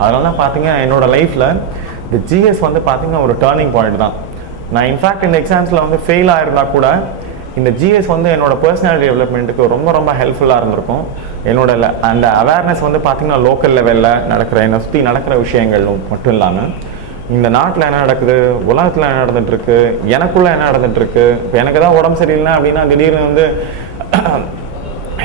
அதனால தான் பார்த்தீங்கன்னா என்னோட லைஃப்பில் இந்த ஜிஎஸ் வந்து பார்த்தீங்கன்னா ஒரு டேர்னிங் பாயிண்ட் தான். நான் இன்ஃபேக்ட் இந்த எக்ஸாம்ஸில் வந்து ஃபெயில் ஆயிருந்தா கூட இந்த ஜிஎஸ் வந்து என்னோட பர்சனாலிட்டி டெவலப்மெண்ட்டுக்கு ரொம்ப ரொம்ப ஹெல்ப்ஃபுல்லாக இருந்திருக்கும். என்னோட அந்த அவேர்னஸ் வந்து பார்த்தீங்கன்னா லோக்கல் லெவலில் நடக்கிற என்னை சுற்றி நடக்கிற விஷயங்களும் மட்டும் இல்லாமல் இந்த நாட்டில் என்ன நடக்குது, உலகத்தில் என்ன நடந்துட்டுருக்கு, எனக்குள்ளே என்ன நடந்துட்டுருக்கு. இப்போ எனக்கு தான் உடம்பு சரியில்லை அப்படின்னா திடீர்னு வந்து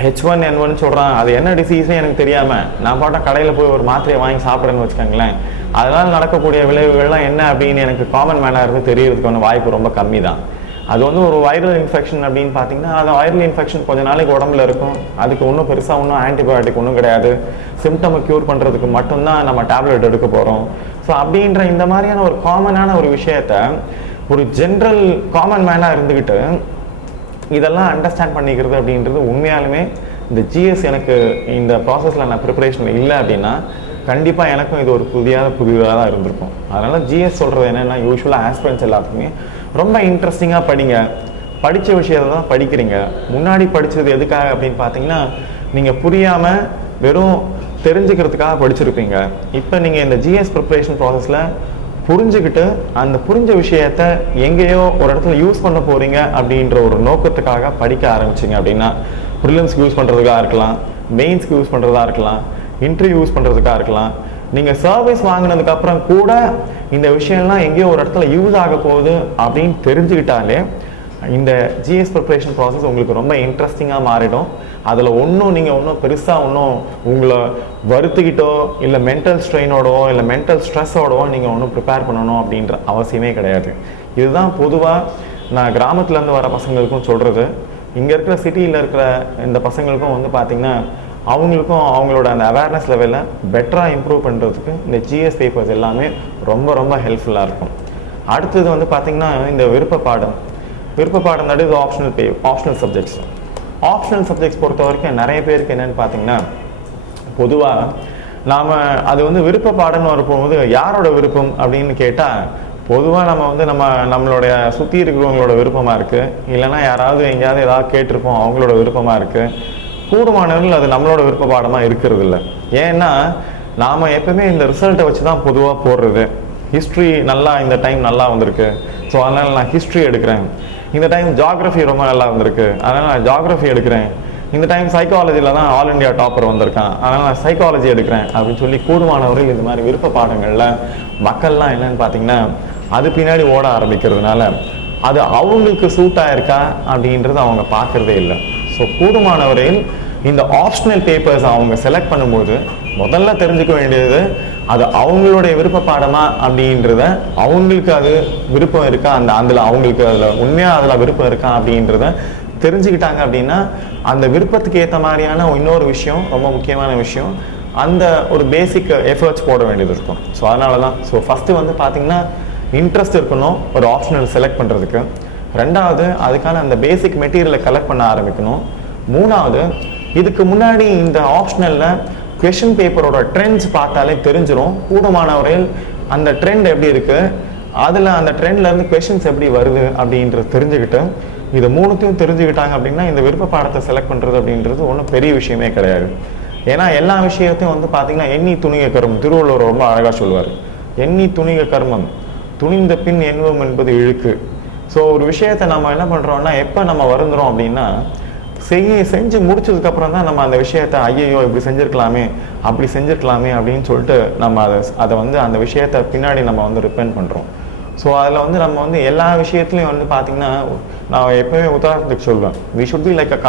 H1N1 சொல்கிறான், அது என்ன டிசீஸே எனக்கு தெரியாமல் நான் பாட்டா கடையில் போய் ஒரு மாத்திரையை வாங்கி சாப்பிட்றேன்னு வச்சுக்கோங்களேன். அதனால் நடக்கக்கூடிய விளைவுகள்லாம் என்ன அப்படின்னு எனக்கு காமன் மேனாக இருந்து தெரியறதுக்கான வாய்ப்பு ரொம்ப கம்மி தான். அது வந்து ஒரு வைரல் இன்ஃபெக்ஷன் அப்படின்னு பார்த்தீங்கன்னா அது வைரல் இன்ஃபெக்ஷன் கொஞ்சம் நாளைக்கு உடம்புல இருக்கும். அதுக்கு ஒன்றும் பெருசாக ஒன்றும் ஆன்டிபயோட்டிக் ஒன்றும் கிடையாது. சிம்டமை க்யூர் பண்ணுறதுக்கு மட்டும்தான் நம்ம டேப்லெட் எடுக்க போகிறோம். ஸோ அப்படின்ற இந்த மாதிரியான ஒரு காமனான ஒரு விஷயத்த ஒரு ஜென்ரல் காமன் மேனாக இருந்துக்கிட்டு இதெல்லாம் அண்டர்ஸ்டாண்ட் பண்ணிக்கிறது அப்படின்றது உண்மையாலுமே இந்த ஜிஎஸ் எனக்கு இந்த ப்ராசஸில் நான் ப்ரிப்பரேஷனில் இல்லை அப்படின்னா கண்டிப்பாக எனக்கும் இது ஒரு புதிதாக தான் இருந்திருக்கும். அதனால் ஜிஎஸ் சொல்கிறது என்னென்னா யூஸ்வலாக ஆஸ்பிரன்ஸ் எல்லாத்துக்குமே ரொம்ப இன்ட்ரெஸ்டிங்காக படிங்க. படித்த விஷயத்தை தான் படிக்கிறீங்க. முன்னாடி படித்தது எதுக்காக அப்படின்னு பார்த்தீங்கன்னா நீங்கள் புரியாமல் வெறும் தெரிஞ்சுக்கிறதுக்காக படிச்சிருப்பீங்க. இப்போ நீங்கள் இந்த ஜிஎஸ் ப்ரிப்பரேஷன் ப்ராசஸில் புரிஞ்சுக்கிட்டு அந்த புரிஞ்ச விஷயத்த எங்கேயோ ஒரு இடத்துல யூஸ் பண்ண போகிறீங்க அப்படின்ற ஒரு நோக்கத்துக்காக படிக்க ஆரம்பிச்சிங்க அப்படின்னா ப்ரிலிம்ஸ்க்கு யூஸ் பண்ணுறதுக்காக இருக்கலாம், மெயின்ஸ்க்கு யூஸ் பண்ணுறதா இருக்கலாம், இன்டர்வியூ யூஸ் பண்ணுறதுக்காக இருக்கலாம். நீங்கள் சர்வீஸ் வாங்கினதுக்கப்புறம் கூட இந்த விஷயம்லாம் எங்கேயோ ஒரு இடத்துல யூஸ் ஆக போகுது அப்படின்னு தெரிஞ்சுக்கிட்டாலே இந்த ஜிஎஸ் ப்ரிப்பரேஷன் ப்ராசஸ் உங்களுக்கு ரொம்ப இன்ட்ரெஸ்டிங்காக மாறிடும். அதில் நீங்கள் பெருசாக உங்களை வருத்திக்கிட்டோ இல்லை மென்டல் ஸ்ட்ரெயினோடவோ இல்லை மென்டல் ஸ்ட்ரெஸ்ஸோடவோ நீங்கள் ப்ரிப்பேர் பண்ணணும் அப்படின்ற அவசியமே கிடையாது. இதுதான் பொதுவாக நான் கிராமத்துலேருந்து வர பசங்களுக்கும் சொல்கிறது. இங்கே இருக்கிற சிட்டியில் இருக்கிற இந்த பசங்களுக்கும் பார்த்திங்கன்னா அவங்களுக்கும் அவங்களோட அந்த அவேர்னஸ் லெவலில் பெட்டராக இம்ப்ரூவ் பண்ணுறதுக்கு இந்த ஜிஎஸ் பேப்பர்ஸ் எல்லாமே ரொம்ப ரொம்ப ஹெல்ப்ஃபுல்லாக இருக்கும். அடுத்தது பார்த்திங்கன்னா இந்த விருப்ப பாடம் நடுது ஆப்ஷனல் சப்ஜெக்ட்ஸ். ஆப்ஷனல் சப்ஜெக்ட்ஸ் பொறுத்த வரைக்கும் நிறைய பேருக்கு என்னென்னு பார்த்தீங்கன்னா பொதுவாக நாம் அது விருப்ப பாடம்னு வரப்போகும்போது யாரோட விருப்பம் அப்படின்னு கேட்டால் பொதுவாக நம்மளுடைய சுற்றி இருக்கிறவங்களோட விருப்பமாக இருக்குது, இல்லைன்னா யாராவது எங்கேயாவது ஏதாவது கேட்டிருப்போம் அவங்களோட விருப்பமாக இருக்குது. கூடுமானவர்கள் அது நம்மளோட விருப்ப பாடமாக இருக்கிறது இல்லை. ஏன்னா நாம் எப்பவுமே இந்த ரிசல்ட்டை வச்சு தான் பொதுவாக போடுறது. ஹிஸ்ட்ரி இந்த டைம் நல்லா வந்திருக்கு, ஸோ அதனால் நான் ஹிஸ்ட்ரி எடுக்கிறேன். இந்த டைம் ஜியாகிரஃபி ரொம்ப நல்லா வந்திருக்கு, அதனால் நான் ஜியாகிரஃபி எடுக்கிறேன். இந்த டைம் சைக்காலஜியில் தான் ஆல் இண்டியா டாப்பர் வந்திருக்கான், அதனால் நான் சைக்காலஜி எடுக்கிறேன் அப்படின்னு சொல்லி கூடுமானவர்கள் இது மாதிரி விருப்ப பாடங்களில் மக்கள்லாம் என்னன்னு பார்த்தீங்கன்னா அது பின்னாடி ஓட ஆரம்பிக்கிறதுனால அது அவங்களுக்கு சூட் ஆயிருக்கா அப்படின்றது அவங்க பார்க்குறதே இல்லை. ஸோ கூடுமானவரையில் இந்த ஆப்ஷனல் பேப்பர்ஸ் அவங்க செலக்ட் பண்ணும்போது முதல்ல தெரிஞ்சுக்க வேண்டியது அது அவங்களுடைய விருப்ப பாடமா அப்படின்றத, அவங்களுக்கு அது விருப்பம் இருக்கா, அதில் அவங்களுக்கு உண்மையாக விருப்பம் இருக்கா அப்படின்றத தெரிஞ்சுக்கிட்டாங்க அப்படின்னா அந்த விருப்பத்துக்கு ஏற்ற மாதிரியான இன்னொரு விஷயம், ரொம்ப முக்கியமான விஷயம், அந்த ஒரு பேசிக் எஃபர்ட்ஸ் போட வேண்டியது இருக்கும். ஸோ அதனால தான் ஃபஸ்ட்டு பார்த்தீங்கன்னா இன்ட்ரெஸ்ட் இருக்கணும் ஒரு ஆப்ஷனல் செலக்ட் பண்ணுறதுக்கு. ரெண்டாவது அதுக்கான அந்த பேசிக் மெட்டீரியலை கலெக்ட் பண்ண ஆரம்பிக்கணும். மூணாவது இதுக்கு முன்னாடி இந்த ஆப்ஷனலில் கொஷின் பேப்பரோட ட்ரெண்ட்ஸ் பார்த்தாலே தெரிஞ்சிடும் கூடுமானவரையில் அந்த ட்ரெண்ட் எப்படி இருக்குது, அதில் அந்த ட்ரெண்ட்லேருந்து கொஷின்ஸ் எப்படி வருது அப்படின்றது தெரிஞ்சுக்கிட்டு இது மூணுத்தையும் தெரிஞ்சுக்கிட்டாங்க அப்படின்னா இந்த விருப்ப பாடத்தை செலக்ட் பண்ணுறது அப்படின்றது ஒன்றும் பெரிய விஷயமே கிடையாது. ஏன்னா எல்லா விஷயத்தையும் பார்த்தீங்கன்னா எண்ணி துணிக கர்மம், திருவள்ளுவர் ரொம்ப அழகாக சொல்லுவார். எண்ணி துணிக கர்மம், துணிந்த பின் எண்ணுவோம் என்பது இழுக்கு. ஸோ ஒரு விஷயத்தை நம்ம என்ன பண்ணுறோம்னா எப்போ நம்ம வருந்துறோம் அப்படின்னா செஞ்சு முடிச்சதுக்கப்புறம் தான் நம்ம அந்த விஷயத்தை ஐயோ இப்படி செஞ்சுருக்கலாமே அப்படி செஞ்சுருக்கலாமே அப்படின்னு சொல்லிட்டு நம்ம அதை அந்த விஷயத்தை பின்னாடி நம்ம ரிப்பெண்ட் பண்ணுறோம். ஸோ அதில் நம்ம எல்லா விஷயத்துலையும் பார்த்தீங்கன்னா நான் எப்பவுமே உதாரணத்துக்கு சொல்லுவேன், we should be like a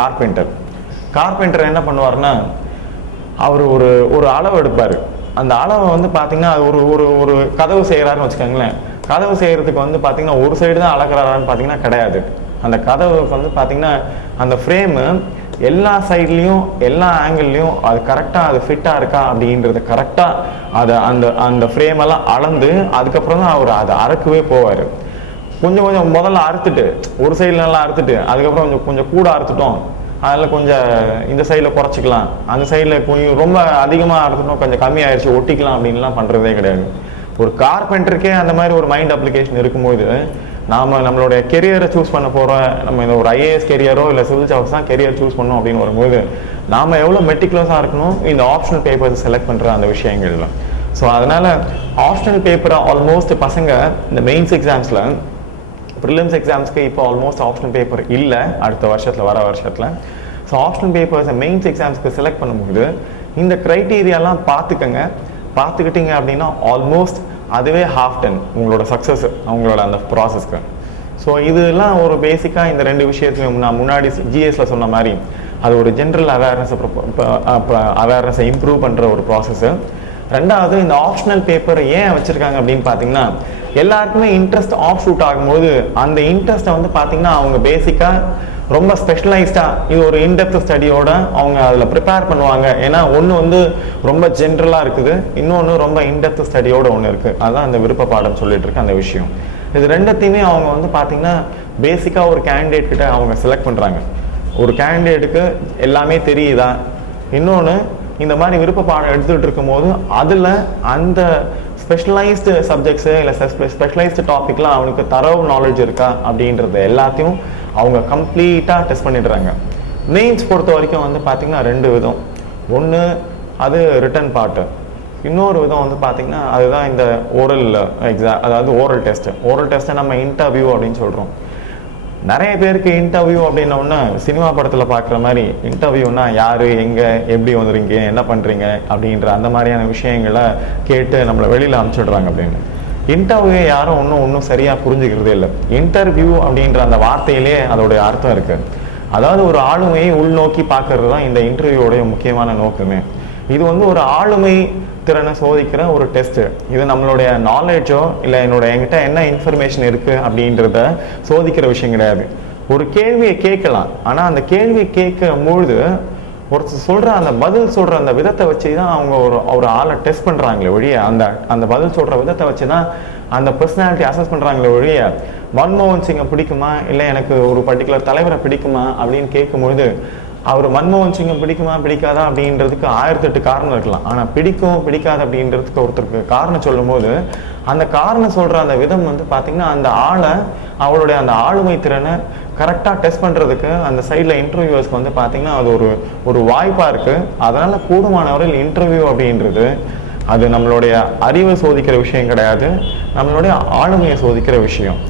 carpenter என்ன பண்ணுவார்னா அவர் ஒரு அளவு எடுப்பார். அந்த அளவை பார்த்தீங்கன்னா அது ஒரு கதவு செய்கிறாருன்னு வச்சுக்கோங்களேன். கதவு செய்கிறதுக்கு பார்த்தீங்கன்னா ஒரு சைடு தான் அளக்குறாரான்னு பார்த்தீங்கன்னா கிடையாது. அந்த கதவுக்கு பார்த்தீங்கன்னா அந்த ஃப்ரேமு எல்லா சைட்லேயும் எல்லா ஆங்கிள்லேயும் அது கரெக்டாக அது ஃபிட்டாக இருக்கா அப்படின்றது கரெக்டாக அதை அந்த ஃப்ரேமெல்லாம் அளந்து அதுக்கப்புறம் தான் அவர் அதை அறுக்கவே போவார். கொஞ்சம் முதல்ல அறுத்துட்டு ஒரு சைடில் நல்லா அறுத்துட்டு அதுக்கப்புறம் கொஞ்சம் கூட அறுத்துட்டோம், அதில் கொஞ்சம் இந்த சைடில் குறைச்சிக்கலாம், அந்த சைடில் கொஞ்சம் ரொம்ப அதிகமாக அறுத்துட்டோம் கொஞ்சம் கம்மியாயிடுச்சு ஒட்டிக்கலாம் அப்படின்லாம் பண்ணுறதே கிடையாது. ஒரு கார்பெண்டருக்கே அந்த மாதிரி ஒரு மைண்ட் அப்ளிகேஷன் இருக்கும்போது நம்மளுடைய கெரியரை சூஸ் பண்ண போகிறோம், நம்ம இந்த ஒரு ஐஏஎஸ் கெரியரோ இல்லை சிவில் சர்வீஸ் தான் கெரியர் சூஸ் பண்ணோம் அப்படின்னு வரும்போது நாம் எவ்வளோ மெட்டிகுலஸாக இருக்கணும் இந்த ஆப்ஷனல் பேப்பர்ஸ் செலக்ட் பண்ணுற அந்த விஷயங்கள்ல. ஸோ அதனால் ஆப்ஷனல் பேப்பரை ஆல்மோஸ்ட் பசங்க இந்த மெயின்ஸ் எக்ஸாம்ஸில் ப்ரிலிம்ஸ் எக்ஸாம்ஸ்க்கு இப்போ ஆல்மோஸ்ட் ஆப்ஷனல் பேப்பர் இல்லை அடுத்த வருஷத்தில் வர வருஷத்தில். ஸோ ஆப்ஷனல் பேப்பர்ஸை மெயின்ஸ் எக்ஸாம்ஸ்க்கு செலக்ட் பண்ணும்போது இந்த க்ரைட்டீரியாலாம் பார்த்துக்கிட்டீங்க அப்படின்னா ஆல்மோஸ்ட் அதுவே half done உங்களோட சக்ஸஸ் அவங்களோட அந்த ப்ராசஸ்க்கு. ஸோ இதெல்லாம் ஒரு பேசிக்காக இந்த ரெண்டு விஷயத்துலையும் நான் முன்னாடி ஜிஎஸ்ல சொன்ன மாதிரி அது ஒரு ஜென்ரல் அவேர்னஸை இம்ப்ரூவ் பண்ணுற ஒரு ப்ராசஸ்ஸு. ரெண்டாவது இந்த ஆப்ஷனல் பேப்பர் ஏன் வச்சுருக்காங்க அப்படின்னு பார்த்தீங்கன்னா எல்லாருக்குமே இன்ட்ரெஸ்ட் ஆஃப் ஷூட் ஆகும்போது அந்த இன்ட்ரெஸ்ட்டை வந்து பார்த்தீங்கன்னா அவங்க பேசிக்காக ரொம்ப ஸ்பெஷலைஸ்டாக இது ஒரு இன்டெப்த் ஸ்டடியோட அவங்க அதில் ப்ரிப்பேர் பண்ணுவாங்க. ஏன்னா ஒன்று வந்து ரொம்ப ஜென்ரலாக இருக்குது, இன்னொன்று ரொம்ப இன்டெப்த் ஸ்டடியோட ஒன்று இருக்குது. அதுதான் அந்த விருப்ப பாடம் சொல்லிட்டு இருக்கு அந்த விஷயம். இது ரெண்டத்தையுமே அவங்க வந்து பார்த்தீங்கன்னா பேசிக்காக ஒரு கேண்டிடேட் கிட்ட அவங்க செலக்ட் பண்ணுறாங்க. ஒரு கேண்டிடேட்டுக்கு எல்லாமே தெரியுதா, இன்னொன்று இந்த மாதிரி விருப்ப பாடம் எடுத்துகிட்டு இருக்கும்போது அதில் அந்த ஸ்பெஷலைஸ்டு சப்ஜெக்ட்ஸு இல்லை ஸ்பெஷலைஸ்டு டாப்பிக்லாம் அவனுக்கு தரவு நாலேஜ் இருக்கா அப்படின்றது எல்லாத்தையும் அவங்க கம்ப்ளீட்டாக டெஸ்ட் பண்ணிடுறாங்க. மெயின்ஸ் பொறுத்த வரைக்கும் வந்து பார்த்திங்கன்னா ரெண்டு விதம். ஒன்று அது ரிட்டன் பார்ட்டு, இன்னொரு விதம் வந்து பார்த்திங்கன்னா அதுதான் இந்த ஓரல் எக்ஸாம், அதாவது ஓரல் டெஸ்ட்டு. ஓரல் டெஸ்ட்டை நம்ம இன்டர்வியூ அப்படின்னு சொல்கிறோம். நிறைய பேருக்கு இன்டர்வியூ அப்படின்னோடனே சினிமா படத்தில் பார்க்குற மாதிரி இன்டர்வியூனா யார், எங்கே, எப்படி வந்துடுங்க, என்ன பண்ணுறீங்க அப்படின்ற அந்த மாதிரியான விஷயங்களை கேட்டு நம்மளை வெளியில் அனுப்பிச்சிடுறாங்க. அப்படின்னு இன்டர்வியூ யாரும் ஒன்றும் சரியாக புரிஞ்சுக்கிறதே இல்லை. இன்டர்வியூ அப்படின்ற அந்த வார்த்தையிலே அதோடைய அர்த்தம் இருக்குது. அதாவது ஒரு ஆளுமையை உள்நோக்கி பார்க்கறது தான் இந்த இன்டர்வியூடைய முக்கியமான நோக்கமே. இது வந்து ஒரு ஆளுமை திறனை சோதிக்கிற ஒரு டெஸ்ட்டு. இது நம்மளுடைய நாலேஜோ இல்லை என்கிட்ட என்ன இன்ஃபர்மேஷன் இருக்குது அப்படின்றத சோதிக்கிற விஷயம் கிடையாது. ஒரு கேள்வியை கேட்கலாம், ஆனால் அந்த கேள்வி கேட்கும்பொழுது ஒருத்தர் சொல்கிற அந்த பதில் சொல்கிற அந்த விதத்தை வச்சு தான் அவங்க ஒரு ஆளை டெஸ்ட் பண்ணுறாங்களே ஒழிய அந்த பதில் சொல்கிற விதத்தை வச்சு தான் அந்த பர்சனாலிட்டி அசஸ் பண்ணுறாங்களே ஒழிய மன்மோகன் சிங்கை பிடிக்குமா இல்லை எனக்கு ஒரு பர்டிகுலர் தலைவரை பிடிக்குமா அப்படின்னு கேட்கும்பொழுது அவர் மன்மோகன் சிங்கை பிடிக்குமா பிடிக்காதா அப்படின்றதுக்கு 1008 காரணம் இருக்கலாம். ஆனால் பிடிக்கும் பிடிக்காது அப்படின்றதுக்கு ஒருத்தருக்கு காரணம் சொல்லும் போது அந்த காரணம் சொல்கிற அந்த விதம் வந்து பார்த்திங்கன்னா அந்த ஆளை அவளுடைய அந்த ஆளுமை திறனை கரெக்டாக டெஸ்ட் பண்ணுறதுக்கு அந்த சைடில் இன்டர்வியூவர்ஸ்க்கு வந்து பார்த்திங்கன்னா அது ஒரு வாய்ப்பாக இருக்குது. அதனால் கூடுமானவர்கள் இன்டர்வியூ அப்படின்றது அது நம்மளுடைய அறிவை சோதிக்கிற விஷயம் கிடையாது, நம்மளுடைய ஆளுமையை சோதிக்கிற விஷயம்.